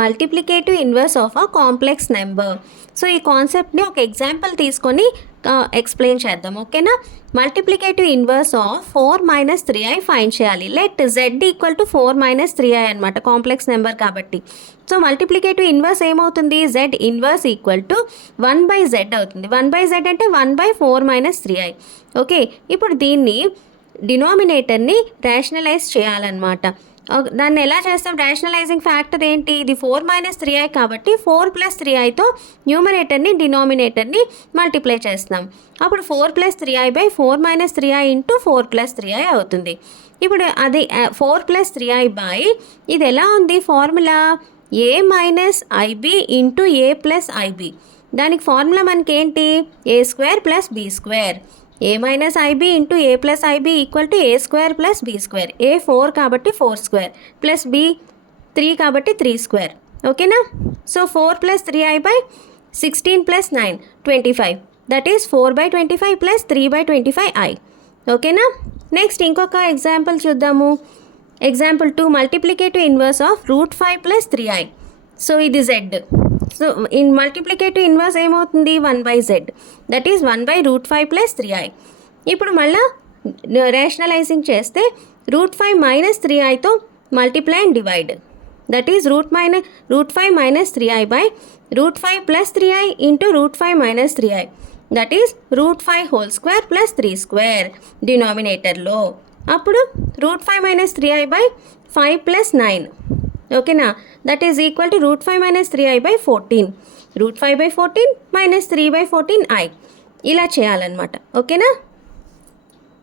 Multiplicative inverse of a complex number. So ఈ కాన్సెప్ట్ని ఒక ఎగ్జాంపుల్ తీసుకొని ఎక్స్ప్లెయిన్ చేద్దాం. ఓకేనా? Multiplicative inverse of 4 - 3i find చేయాలి. Let z equal to 4 - 3i అనమాట, కాంప్లెక్స్ నెంబర్ కాబట్టి. సో మల్టిప్లికేటివ్ ఇన్వర్స్ ఏమవుతుంది? z inverse equal to 1/z అవుతుంది. 1/z అంటే 1/4 - 3i. ఓకే, ఇప్పుడు దీన్ని డినామినేటర్ని రేషనలైజ్ చేయాలన్నమాట. దాన్ని ఎలా చేస్తాం? రేషనలైజింగ్ ఫ్యాక్టర్ ఏంటి? ఇది 4 - 3i కాబట్టి 4 + 3iతో న్యూమరేటర్ని డినామినేటర్ని మల్టిప్లై చేస్తాం. అప్పుడు 4 + 3i/4 - 3i ఇంటూ 4 + 3i అవుతుంది. ఇప్పుడు అది 4 + 3i ఇది ఎలా ఉంది formula? a - ib into a + ib. దానికి ఫార్ములా మనకి ఏంటి? a² + b². a - ib into a + ib equal to a² + b². a 4 కాబట్టి 4² ప్లస్ b 3 కాబట్టి 3². ఓకేనా? So 4 + 3i/16 + 9 25. That is 4/25 + 3/25i. ఓకేనా? నెక్స్ట్ ఇంకొక ఎగ్జాంపుల్ చూద్దాము. Example 2, multiplicative inverse of √5 + 3i. So ఇది z. So in multiplicative inverse ఏమవుతుంది? 1/z. That is 1/√5 + 3i. ఇప్పుడు మళ్ళీ రేషనలైజింగ్ చేస్తే √5 - 3iతో multiply and divide. That is √5 - 3i/√5 + 3i into √5 - 3i. That is √5² + 3² డినామినేటర్లో. అప్పుడు √5 - 3i/5 + 9. ఓకేనా? That is equal to √5 - 3i/14. √5/14 - 3/14i. ఇలా చేయాలన్నమాట. ఓకేనా?